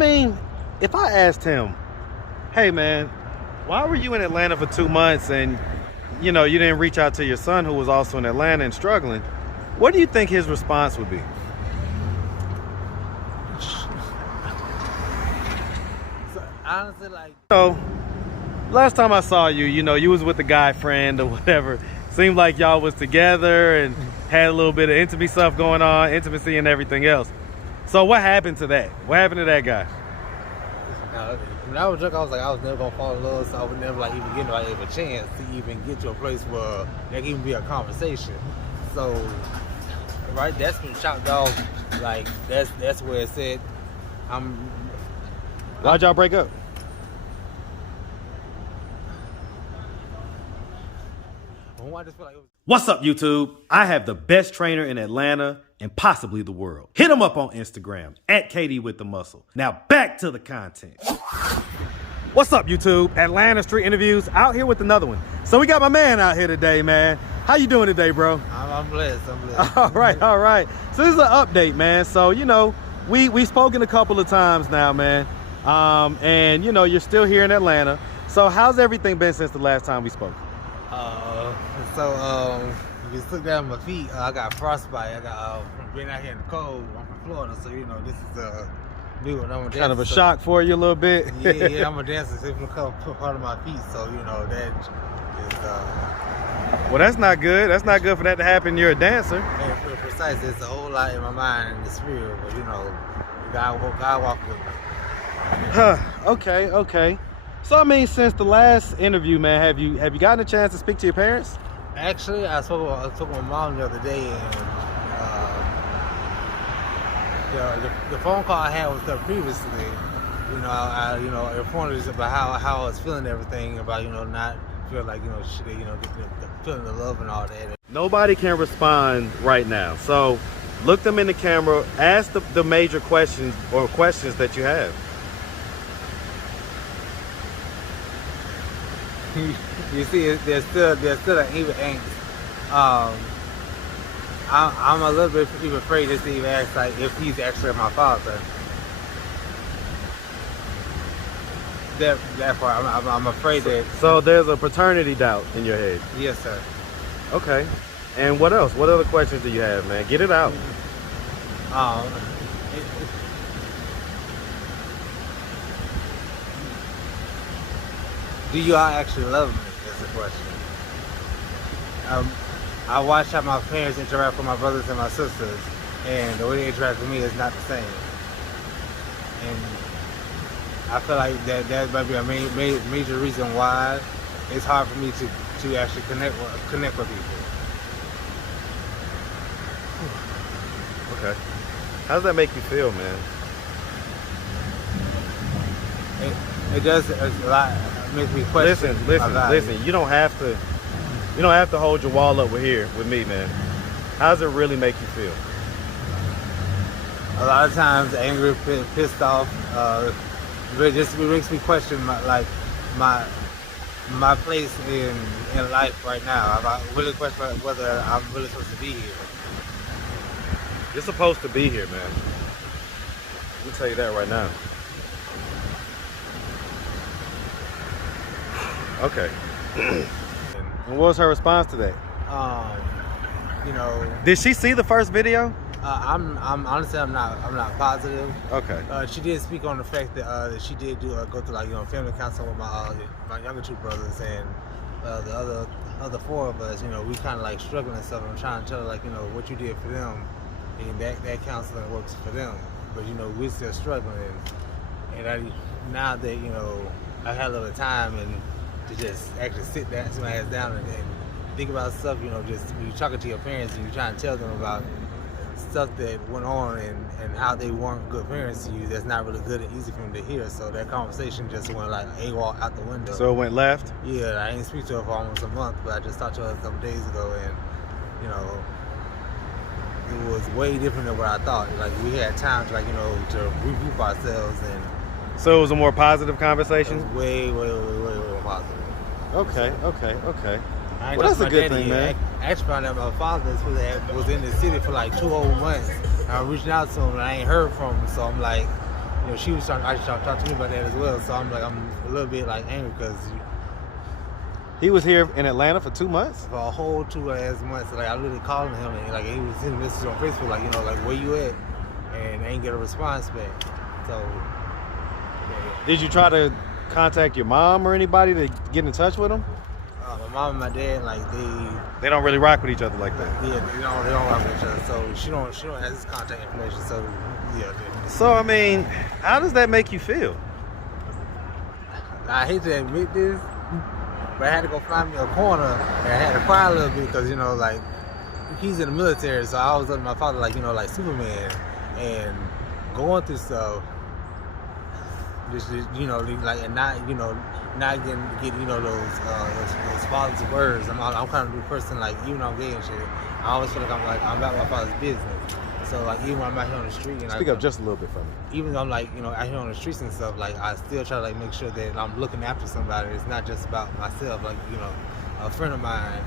mean, if I asked him, hey man, why were you in Atlanta for 2 months and you didn't reach out to your son who was also in Atlanta and struggling, what do you think his response would be? So, honestly, like... So, last time I saw you, you was with a guy friend or whatever. Seemed like y'all was together and had a little bit of intimacy and everything else. So what happened to that? What happened to that guy? When I was drunk, I was like, I was never gonna fall in love, so I would never like even get like a chance to even get to a place where there can even be a conversation. So, right, that's been chopped off. Like that's where it said, Why'd y'all break up? I just feel like it was... What's up, YouTube? I have the best trainer in Atlanta and possibly the world. Hit him up on Instagram @KDWithTheMuscle. Now back to the content. What's up, YouTube? Atlanta Street Interviews out here with another one. So we got my man out here today, man. How you doing today, bro? I'm blessed. I'm blessed. All right. So this is an update, man. So we've spoken a couple of times now, man. And you're still here in Atlanta. So how's everything been since the last time we spoke? You just look down at my feet. I got frostbite. I got from being out here in the cold. I'm from Florida, so this is a new one. I'm a dancer, kind of a shock for you a little bit. yeah, I'm a dancer, so it's gonna come part of my feet. So that is. Well, that's not good. That's not good for that to happen. You're a dancer. And for precise, there's a whole lot in my mind and the spirit, but God walk with me. Okay. So I mean, since the last interview, man, have you gotten a chance to speak to your parents? Actually, I spoke to my mom the other day, and the phone call I had with her previously, I informed her about how I was feeling, everything about not feel like she get the feeling of love and all that. Nobody can respond right now, so look them in the camera, ask the major questions or questions that you have. You see, there's still an even angst. I'm a little bit even afraid just to even ask like if he's actually my father. That part, I'm afraid that. So there's a paternity doubt in your head. Yes, sir. Okay. And what else? What other questions do you have, man? Get it out. Do you all actually love me? That's the question. I watch how my parents interact with my brothers and my sisters, and the way they interact with me is not the same. And I feel like that might be a major reason why it's hard for me to actually connect with people. Okay. How does that make you feel, man? It does a lot. Makes me question. Listen. You don't have to hold your wall up with me, man. How does it really make you feel? A lot of times, angry, pissed off. It makes me question my place in life right now. I really question whether I'm really supposed to be here. You're supposed to be here, man. Let me tell you that right now. Okay. And what was her response to that? Did she see the first video? I'm honestly I'm not positive. Okay. She did speak on the fact that she did go through family counseling with my younger two brothers, and the other four of us. We kind of struggling and stuff. I'm trying to tell her what you did for them, and that counseling works for them. But we're still struggling, and now that I had a little time and to just actually sit my ass down and think about stuff, just when you're talking to your parents and you're trying to tell them about stuff that went on and how they weren't good parents to you, that's not really good and easy for them to hear. So that conversation just went AWOL out the window. So it went left? Yeah, I didn't speak to her for almost a month, but I just talked to her a couple days ago, and it was way different than what I thought. We had time to to regroup ourselves, and so it was a more positive conversation? It was way more positive. Okay. Well, that's a good thing, man. I actually found out my father was in the city for 2 whole months. I reached out to him and I ain't heard from him, so I'm she was trying to talk to me about that as well. So I'm a little bit like angry because He was here in Atlanta for 2 months? for a whole 2 months, like I literally calling him and like he was sending messages on Facebook, like like where you at, and I ain't get a response back. So yeah. Did you try to contact your mom or anybody to get in touch with him? My mom and my dad, like They don't really rock with each other like that. yeah, they don't rock with each other. So she don't have his contact information. So yeah. So I mean, how does that make you feel? I hate to admit this, but I had to go find me a corner and I had to cry a little bit because like he's in the military, so I was under my father like like Superman and going through stuff. Just like and not not getting those father's words. I'm kind of a person like even though I'm gay and shit, I always feel like I'm about my father's business. So like even when I'm out here on the street and Speak up just a little bit for me. Even though I'm like out here on the streets and stuff, like I still try to like make sure that I'm looking after somebody. It's not just about myself. Like a friend of mine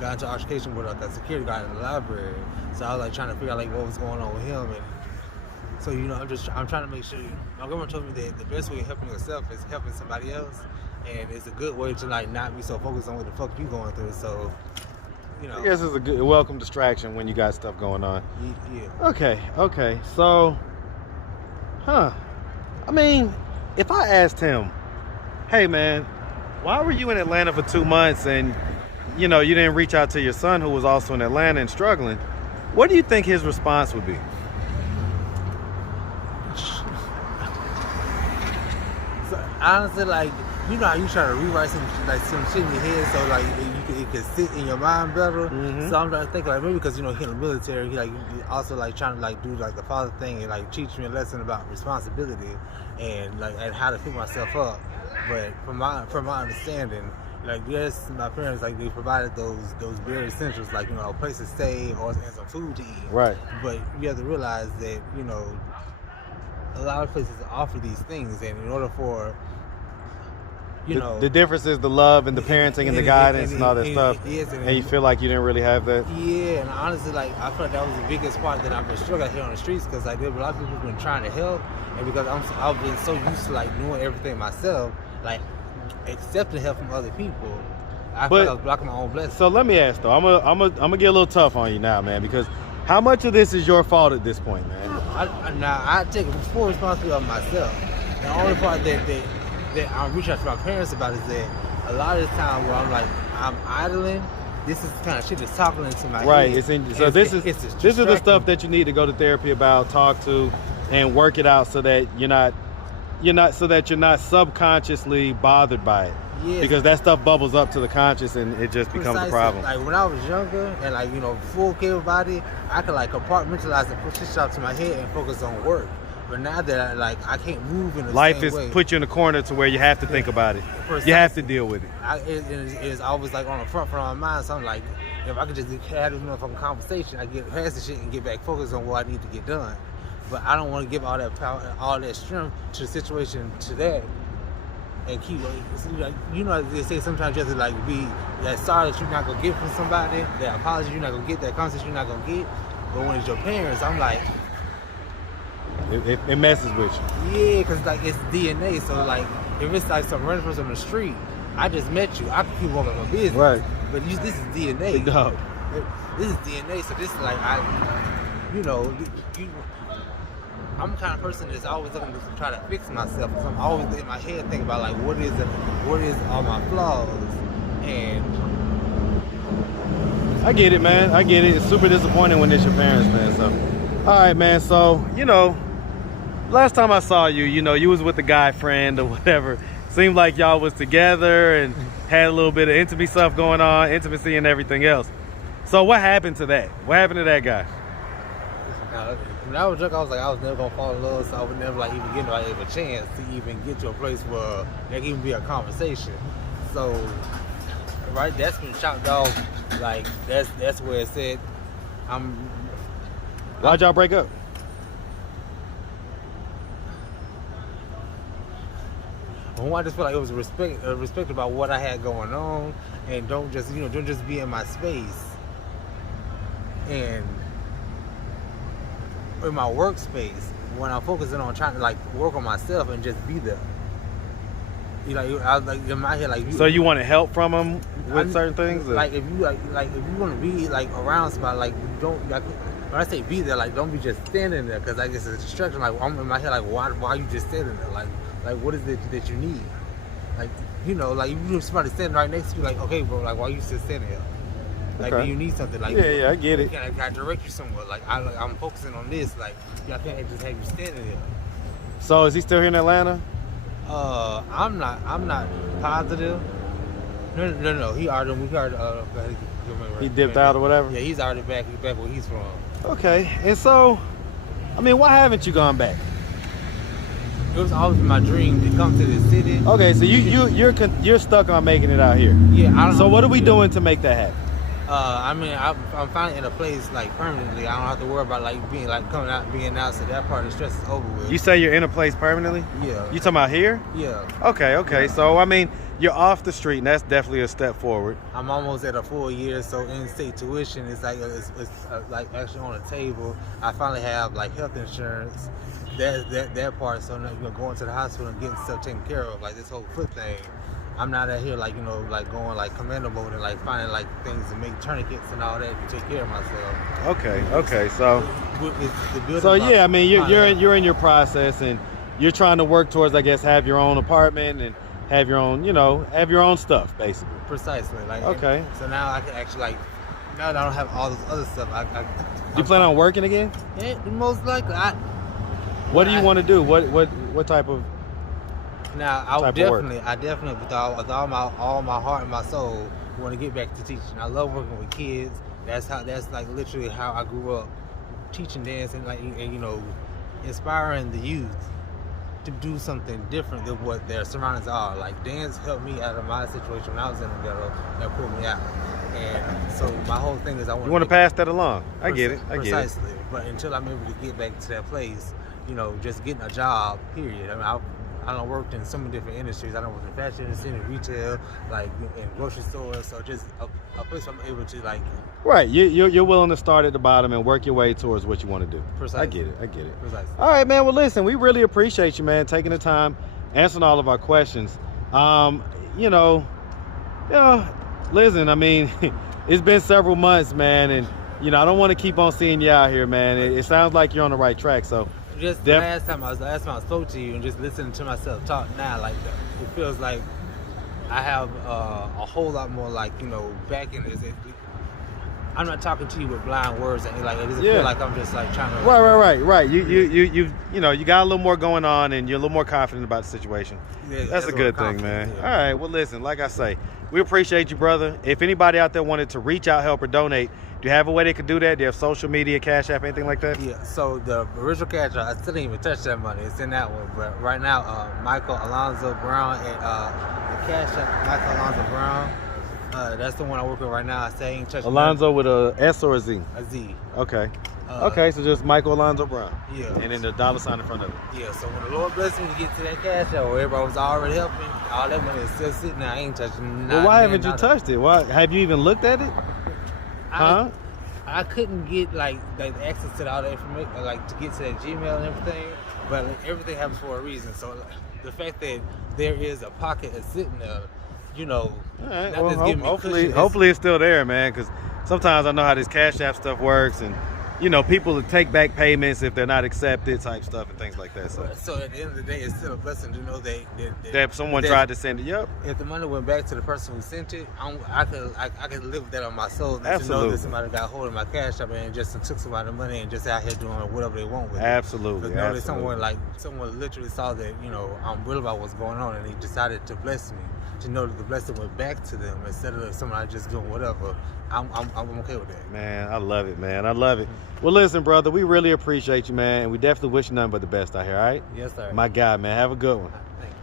got into altercation with like a security guard in the library. So I was like trying to figure out like what was going on with him and. So I'm trying to make sure. My grandma told me that the best way of helping yourself is helping somebody else, and it's a good way to like not be so focused on what the fuck you going through. So, I guess it's a good, welcome distraction when you got stuff going on. Yeah. Okay. So, I mean, if I asked him, hey man, why were you in Atlanta for 2 months and you didn't reach out to your son who was also in Atlanta and struggling, what do you think his response would be? So honestly, like how you try to rewrite some shit in your head so like it could sit in your mind better. Mm-hmm. So I'm trying to think like maybe because he in the military, he also like trying to like do like the father thing and like teach me a lesson about responsibility and like and how to pick myself up. But from my understanding, like yes, my parents like they provided those bare essentials like a place to stay and some food to eat. Right. But you have to realize that a lot of places offer these things, and in order for the difference is the love and the parenting and the guidance and all that stuff. Yes, and you feel like you didn't really have that. Yeah, and honestly, like I feel like that was the biggest part that I've been struggling here on the streets because like there were a lot of people who've been trying to help, and because I've been so used to like doing everything myself, like accepting help from other people. I feel like I was blocking my own blessings. So let me ask though, I'm gonna get a little tough on you now, man, because how much of this is your fault at this point, man? I take full responsibility of myself. The only part that I'm reaching out to my parents about is that a lot of the time where I'm idling, this is the kind of shit that's talking into my right. head. This is the stuff that you need to go to therapy about, talk to, and work it out so that you're not subconsciously bothered by it. Yes. Because that stuff bubbles up to the conscious and it just becomes a problem. Like when I was younger and full capability, I could like compartmentalize and push this out to my head and focus on work. But now that I can't move in the life same is way, put you in a corner to where you have to think about it. Precisely. You have to deal with it. It is always like on the front of my mind. So I'm like, if I could just have this motherfucking conversation, I get past the shit and get back focused on what I need to get done. But I don't want to give all that power, all that strength to the situation to that. And keep they say sometimes you have to like be that sorry that you're not gonna get from somebody, that apology you're not gonna get, that conversation you're not gonna get. But when it's your parents, I'm like, it messes with you. Yeah, because like it's DNA. So like if it's like some random person on the street, I just met you, I can keep walking my business. Right. But this is DNA. No. This is DNA. So this is like I'm the kind of person that's always looking to try to fix myself. So I'm always in my head thinking about like what is all my flaws, and I get it, man. I get it. It's super disappointing when it's your parents, man. So, all right, man. So last time I saw you, you was with a guy friend or whatever. Seemed like y'all was together and had a little bit of intimacy and everything else. So what happened to that? What happened to that guy? When I was drunk, I was like, I was never gonna fall in love, so I would never like even get a chance to even get to a place where there can even be a conversation. So, right, that's been chopped off. Like that's where it said, Why'd y'all break up? I just feel like it was respect about what I had going on, and don't just be in my space. And in my workspace, when I'm focusing on trying to like work on myself and just be there. You know, I was like in my head like. So you want help from them with certain things? Like if you like if you want to be like around somebody, like you don't like. When I say be there, like don't be just standing there, because like it's a distraction. Like I'm in my head, like why you just standing there? Like what is it that you need? Like you know, like you somebody standing right next to you, like okay, bro, like why you still standing here? Like do you need something? Like yeah, I get it. Can I direct you somewhere? Like I'm focusing on this. Like I can't just have you standing there. So is he still here in Atlanta? I'm not positive. No. He already he dipped out or whatever. Yeah, he's already back. He's back where he's from. Okay, and so, I mean, why haven't you gone back? It was always my dream to come to the city. Okay, so you're stuck on making it out here. Yeah, I don't. So what are we doing to make that happen? I mean, I'm finally in a place like permanently. I don't have to worry about like being like coming out, and being out. So that part of the stress is over with. You say you're in a place permanently? Yeah. You talking about here? Yeah. Okay. Yeah. So I mean, you're off the street, and that's definitely a step forward. I'm almost at a full year, so in-state tuition is like it's like actually on the table. I finally have like health insurance. That part. So now, you know, going to the hospital and getting stuff taken care of, like this whole foot thing. I'm not out here like, you know, like going like commando mode and like finding like things to make tourniquets and all that to take care of myself. Okay. So yeah, I mean you're in your process, and you're trying to work towards, I guess, have your own apartment and have your own, you know, have your own stuff basically. Precisely. Like okay. So now I can actually like, now that I don't have all this other stuff, You plan on working again? Yeah, most likely. What do you want to do? What type of? Now I definitely with all my heart and my soul want to get back to teaching. I love working with kids. That's like literally how I grew up, teaching dance and like and you know, inspiring the youth to do something different than what their surroundings are. Like dance helped me out of my situation when I was in the ghetto. That pulled me out. And so my whole thing is I want to pass that along. I get it. Precisely. But until I'm able to get back to that place, you know, just getting a job. Period. I mean, I done worked in so many different industries. I done worked in fashion industry, in retail, like in grocery stores. So just a place I'm able to like. Right, you're willing to start at the bottom and work your way towards what you want to do. Precisely. I get it. Precisely. All right, man. Well, listen, we really appreciate you, man, taking the time, answering all of our questions. Listen, I mean, it's been several months, man, and you know I don't want to keep on seeing you out here, man. It sounds like you're on the right track, so. Just the last time I spoke to you and just listening to myself talk now, like it feels like I have a whole lot more like, you know, back in this. I'm not talking to you with blind words and like it doesn't feel like I'm just like trying to. Right. You got a little more going on and you're a little more confident about the situation. Yeah, that's a good thing, man. Yeah. All right. Well, listen, like I say, we appreciate you, brother. If anybody out there wanted to reach out, help, or donate, do you have a way they could do that? Do you have social media, Cash App, anything like that? Yeah, so the original Cash App, I still didn't even touch that money. It's in that one. But right now, Michael Alonzo Brown and the Cash App, Michael Alonzo Brown. That's the one I work with right now. I still ain't touching Alonzo with a S or a Z? A Z. Okay. Okay, so just Michael Alonzo Brown. Yeah. And then the dollar sign in front of it. Yeah, so when the Lord blessed me to get to that Cash App where everybody was already helping, all that money is still sitting there. I ain't touching Well, why haven't you touched it? Why have you even looked at it? I couldn't get like access to all the information, like to get to that Gmail and everything. But like, everything happens for a reason. So like, the fact that there is a pocket that's sitting there, you know, all right. Well, hopefully it's still there, man. Because sometimes I know how this Cash App stuff works, and you know, people take back payments if they're not accepted, type stuff and things like that. So at the end of the day, it's still a blessing to know that someone tried to send it. Yep. If the money went back to the person who sent it, I could live with that on my soul. Absolutely. To know that somebody got hold of my Cash App and just took somebody's money and just out here doing whatever they want with it. Absolutely. Know that someone literally saw that, you know, I'm real about what's going on, and he decided to bless me. To know that the blessing went back to them instead of somebody just doing whatever. I'm okay with that. Man, I love it, man. I love it. Well, listen, brother, we really appreciate you, man, and we definitely wish you nothing but the best out here, all right? Yes, sir. My guy, man. Have a good one. Thank you.